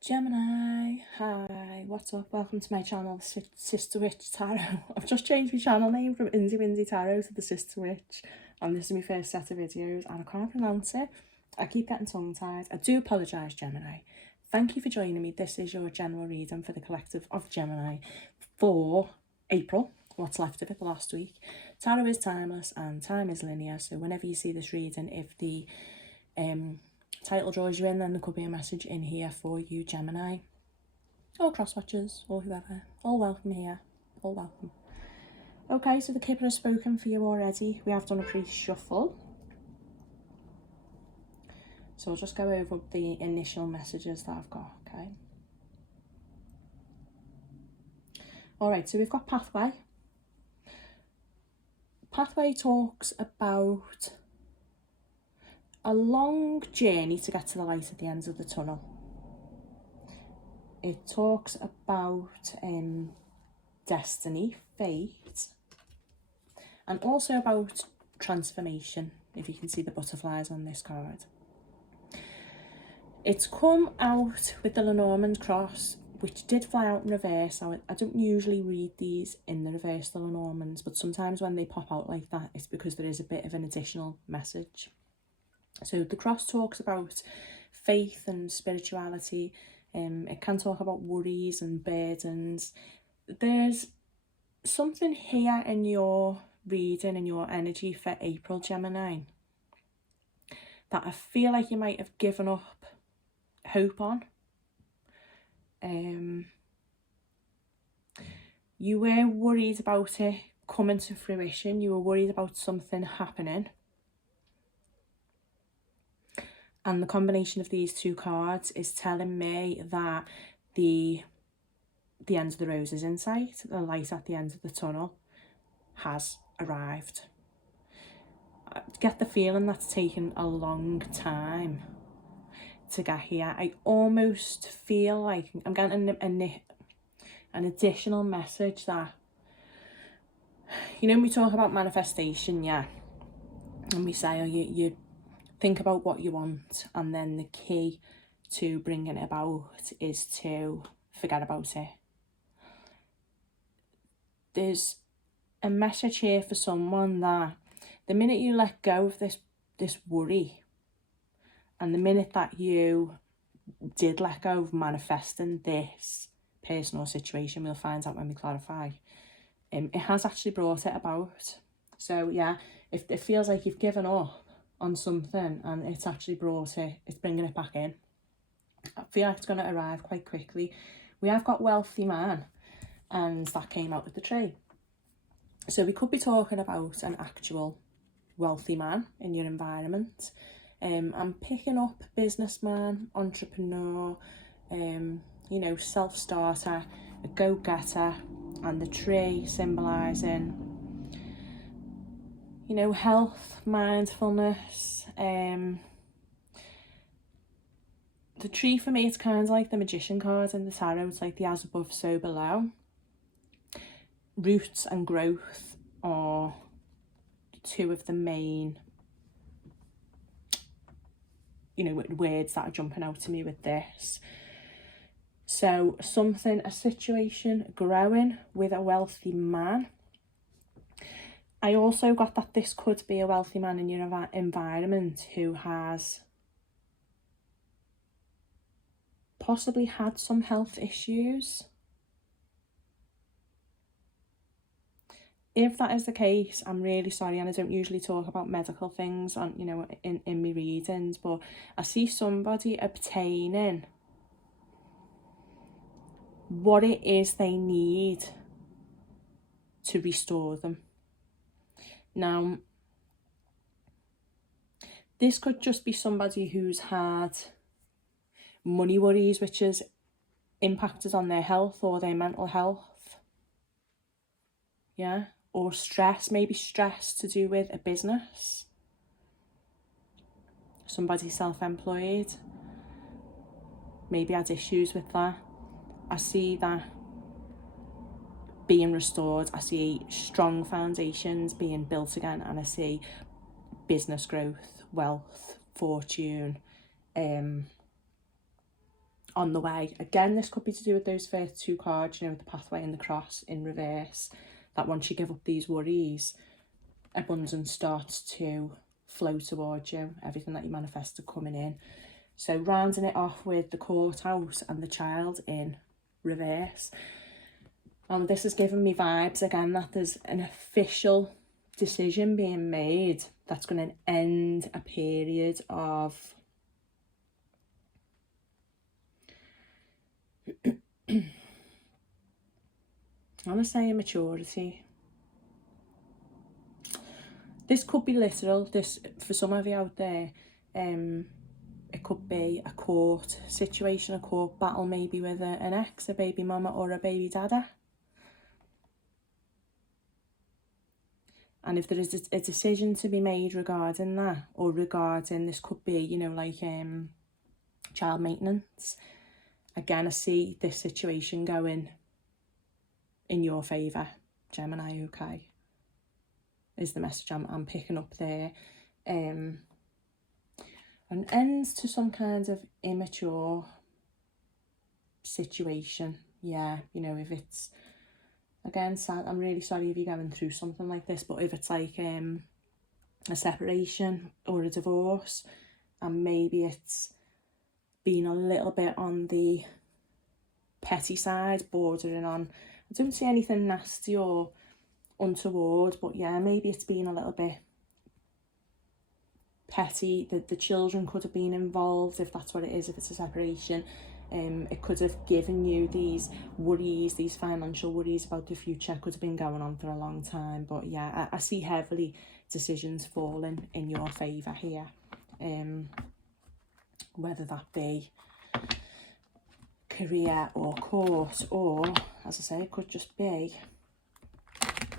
Gemini, hi, what's up? Welcome to my channel, Sister Witch Tarot. I've just changed my channel name from Indie Windy Tarot to the Sister Witch, and this is my first set of videos, and I can't pronounce it. I keep getting tongue-tied. I do apologise, Gemini. Thank you for joining me. This is your general reading for the collective of Gemini for April, what's left of it, the last week. Tarot is timeless and time is linear, so whenever you see this reading, if the title draws you in, then there could be a message in here for you, Gemini, or cross-watchers, or whoever. All welcome here, all welcome. Okay, so the Kipper has spoken for you already. We have done a pre-shuffle, so I'll just go over the initial messages that I've got, okay? All right, so we've got Pathway. Pathway talks about a long journey to get to the light at the end of the tunnel. It talks about destiny, fate, and also about transformation, if you can see the butterflies on this card. It's come out with the Lenormand cross, which did fly out in reverse. I don't usually read these in the reverse, the Lenormands, but sometimes when they pop out like that, it's because there is a bit of an additional message. So the cross talks about faith and spirituality. It can talk about worries and burdens. There's something here in your reading and your energy for April, Gemini, that I feel like you might have given up hope on. You were worried about it coming to fruition. You were worried about something happening. And the combination of these two cards is telling me that the end of the rose is in sight. The light at the end of the tunnel has arrived. I get the feeling that's taken a long time to get here. I almost feel like I'm getting an additional message that, you know, we talk about manifestation, yeah, and we say, oh, you think about what you want, and then the key to bringing it about is to forget about it. There's a message here for someone that the minute you let go of this worry, and the minute that you did let go of manifesting this person or situation, we'll find out when we clarify, it has actually brought it about. So yeah, if it feels like you've given up on something and it's actually brought it, it's bringing it back in, I feel like it's going to arrive quite quickly. We have got wealthy man, and that came out with the tree. So we could be talking about an actual wealthy man in your environment. I'm picking up businessman, entrepreneur, you know, self-starter, a go-getter, and the tree symbolising, you know, health, mindfulness. The tree for me, it's kind of like the magician card in the tarot. It's like the as above, so below. Roots and growth are two of the main, you know, words that are jumping out to me with this. So something, a situation growing with a wealthy man. I also got that this could be a wealthy man in your environment who has possibly had some health issues. If that is the case, I'm really sorry, and I don't usually talk about medical things on, you know, in my readings, but I see somebody obtaining what it is they need to restore them. Now, this could just be somebody who's had money worries, which has impacted on their health or their mental health. Yeah, or stress, maybe stress to do with a business. Somebody self-employed, maybe had issues with that. I see that being restored. I see strong foundations being built again, and I see business growth, wealth, fortune, on the way. Again, this could be to do with those first two cards, you know, the pathway and the cross in reverse, that once you give up these worries, abundance starts to flow towards you, everything that you manifested coming in. So rounding it off with the courthouse and the child in reverse. And this has given me vibes again that there's an official decision being made that's going to end a period of I want to say immaturity. This could be literal. This, for some of you out there, it could be a court situation, a court battle, maybe with an ex, a baby mama or a baby dada. And if there is a decision to be made regarding that, or regarding, this could be, you know, like child maintenance. Again, I see this situation going in your favour, Gemini, okay? Is the message I'm picking up there. An end to some kind of immature situation. Yeah, you know, if it's, again, sad, I'm really sorry if you're going through something like this, but if it's like a separation or a divorce, and maybe it's been a little bit on the petty side, bordering on, I don't see anything nasty or untoward, but yeah, maybe it's been a little bit petty. The children could have been involved, if that's what it is, if it's a separation. It could have given you these worries, these financial worries about the future. Could have been going on for a long time, but yeah, I see heavily decisions falling in your favour here. Whether that be career or court, or, as I say, it could just be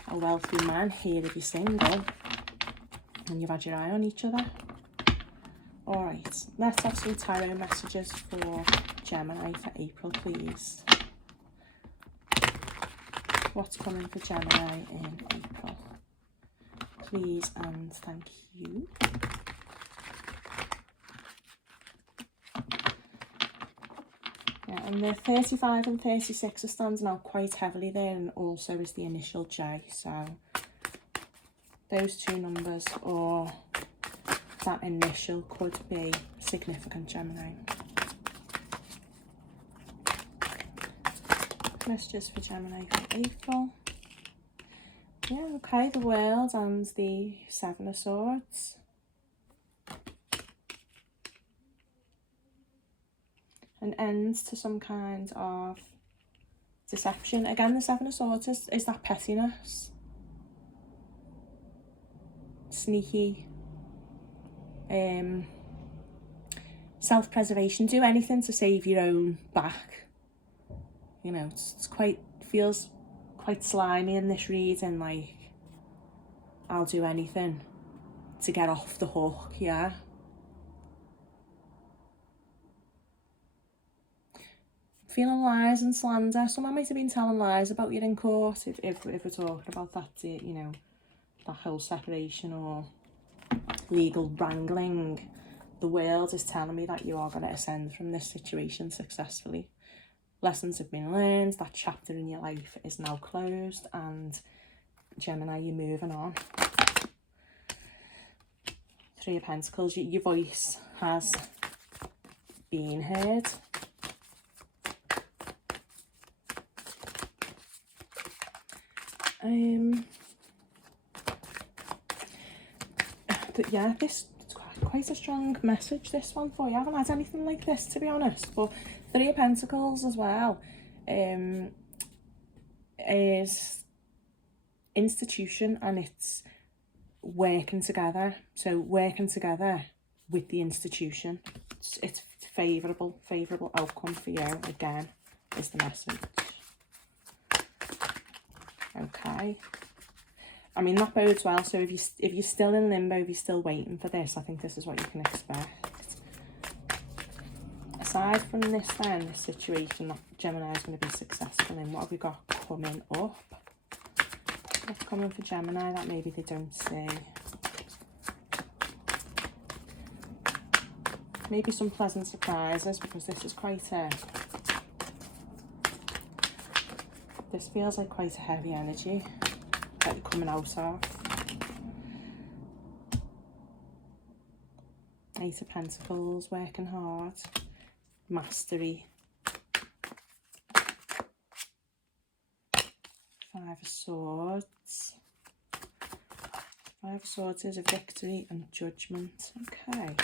a wealthy man here if you're single and you've had your eye on each other. All right, let's have some tarot messages for Gemini for April, please. What's coming for Gemini in April? Please and thank you. Yeah, and the 35 and 36 are standing out quite heavily there, and also is the initial J. So those two numbers, or that initial, could be significant, Gemini. Messages for Gemini for April. Yeah, okay, the World and the Seven of Swords. An end to some kind of deception. Again, the Seven of Swords is that pettiness. Sneaky. Self-preservation. Do anything to save your own back. You know, it's quite, feels quite slimy in this reading, like, I'll do anything to get off the hook, yeah. Feeling lies and slander. Someone might have been telling lies about you in court, if we're talking about that, you know, that whole separation or legal wrangling. The World is telling me that you are going to ascend from this situation successfully. Lessons have been learned, that chapter in your life is now closed, and Gemini, you're moving on. Three of Pentacles, your voice has been heard. Yeah, this is quite a strong message, this one, for you. I haven't had anything like this, to be honest, but Three of Pentacles as well is institution, and it's working together. So working together with the institution, it's favourable outcome for you, again, is the message. Okay, I mean, that bodes well. So if you're still in limbo, if you're still waiting for this, I think this is what you can expect. Aside from this then, this situation that Gemini is going to be successful in, what have we got coming up? What's coming for Gemini that maybe they don't see? maybe some pleasant surprises, because this is quite a, this feels like quite a heavy energy that you're coming out of. Eight of Pentacles, working hard, mastery. Five of Swords. Five of Swords is a victory and judgment. Okay.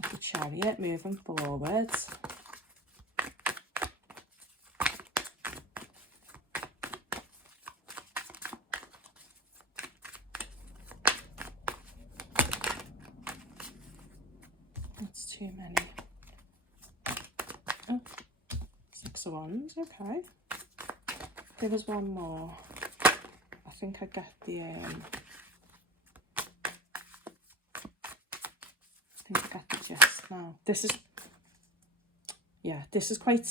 Got the Chariot moving forward. That's too many. Oh, Six of Wands, okay. Give us one more. I think I get the I think I got the gist now. This is, yeah, this is quite,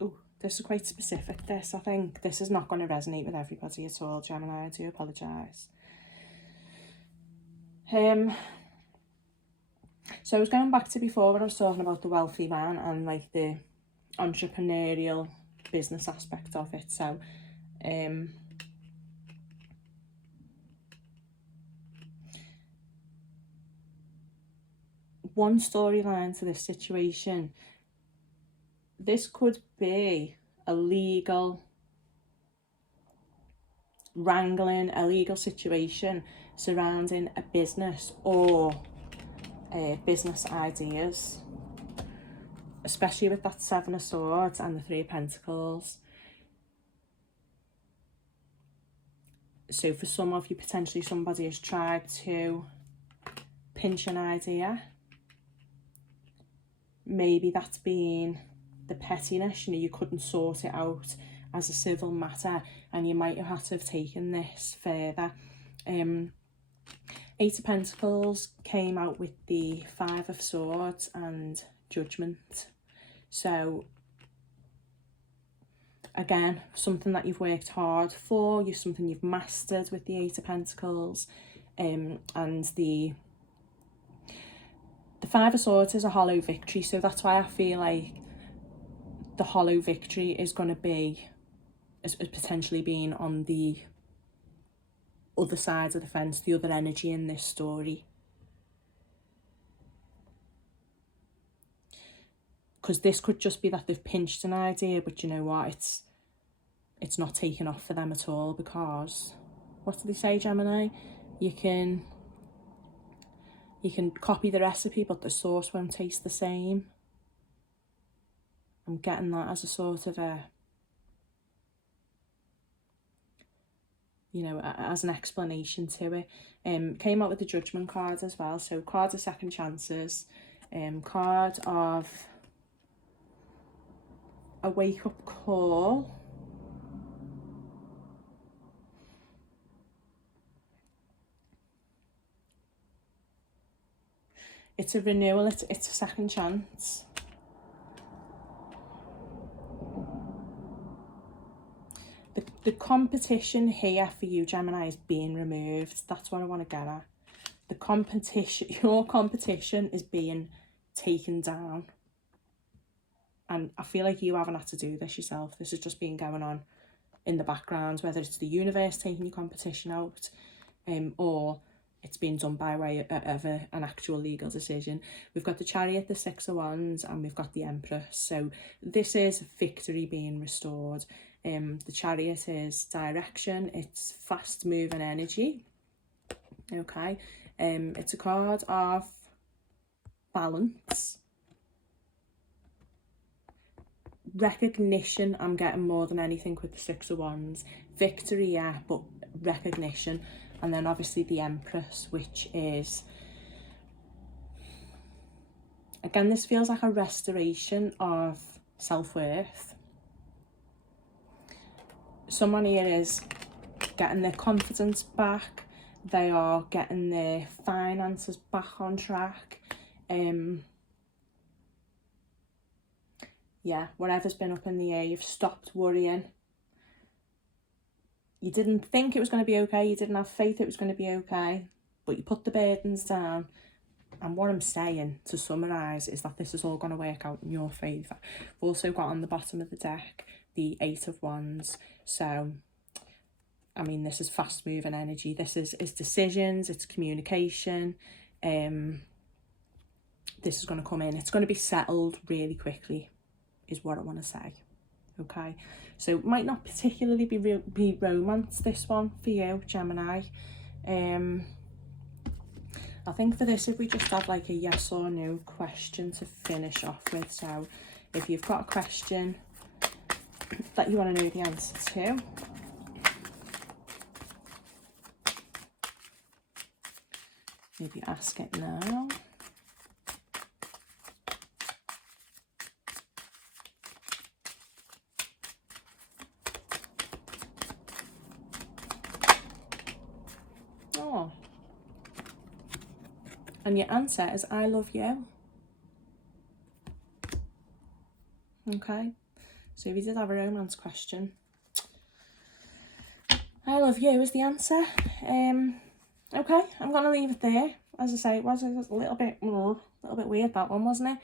oh, this is quite specific, this. I think this is not going to resonate with everybody at all, Gemini. I do apologise. So I was going back to before when I was talking about the wealthy man and like the entrepreneurial business aspect of it. So one storyline to this situation, this could be a legal wrangling, a legal situation surrounding a business or business ideas, especially with that Seven of Swords and the Three of Pentacles. So for some of you, potentially somebody has tried to pinch an idea. Maybe that's been the pettiness, you know, you couldn't sort it out as a civil matter and you might have had to have taken this further. Eight of Pentacles came out with the Five of Swords and Judgment. So again, something that you've worked hard for, something you've mastered with the Eight of Pentacles, and the Five of Swords is a hollow victory. So that's why I feel like the hollow victory is going to be, as potentially being on the other side of the fence, the other energy in this story. Because this could just be that they've pinched an idea, but you know what, it's not taken off for them at all, because what do they say, Gemini? You can copy the recipe, but the sauce won't taste the same. I'm getting that as a sort of a, you know, as an explanation to it. Came out with the Judgment card as well. So card of second chances, card of a wake-up call. It's a renewal, it's a second chance. The competition here for you, Gemini, is being removed. That's what I want to get at. The competition, your competition is being taken down. And I feel like you haven't had to do this yourself. This has just been going on in the background, whether it's the universe taking your competition out, or it's been done by way of an actual legal decision. We've got the Chariot, the Six of Wands, and we've got the Empress. So this is victory being restored. The Chariot is direction, it's fast moving energy. Okay, it's a card of balance. Recognition, I'm getting more than anything with the Six of Wands. Victory, yeah, but recognition. And then obviously the Empress, which is, again, this feels like a restoration of self-worth. Someone here is getting their confidence back. They are getting their finances back on track. Yeah, whatever's been up in the air, you've stopped worrying. You didn't think it was going to be okay, you didn't have faith it was going to be okay, but you put the burdens down. And what I'm saying, to summarise, is that this is all going to work out in your favour. We've also got on the bottom of the deck the 8 of Wands. So, I mean, this is fast moving energy. This is decisions, it's communication. This is going to come in. It's going to be settled really quickly, is what I want to say. Okay, so it might not particularly be romance, this one, for you, Gemini. I think for this, if we just have like a yes or no question to finish off with. So if you've got a question that you want to know the answer to, maybe ask it now. Oh. And your answer is, I love you. Okay, so if you did have a romance question, I love you is the answer. Okay, I'm going to leave it there. As I say, it was a little bit weird, that one, wasn't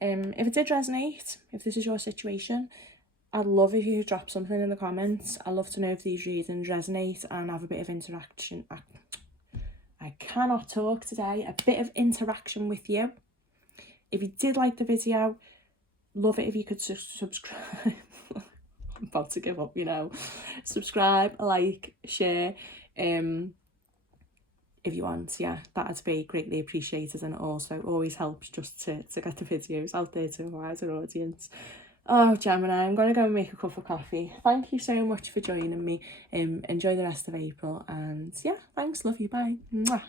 it? If it did resonate, if this is your situation, I'd love if you could drop something in the comments. I'd love to know if these readings resonate and have a bit of interaction. I cannot talk today. A bit of interaction with you. If you did like the video, love it if you could subscribe. I'm about to give up, you know. Subscribe, like, share. If you want, yeah, that'd be greatly appreciated, and it also always helps just to get the videos out there to a wider audience. Oh, Gemini, I'm going to go and make a cup of coffee. Thank you so much for joining me. Enjoy the rest of April, and yeah, thanks, love you, bye. Mwah.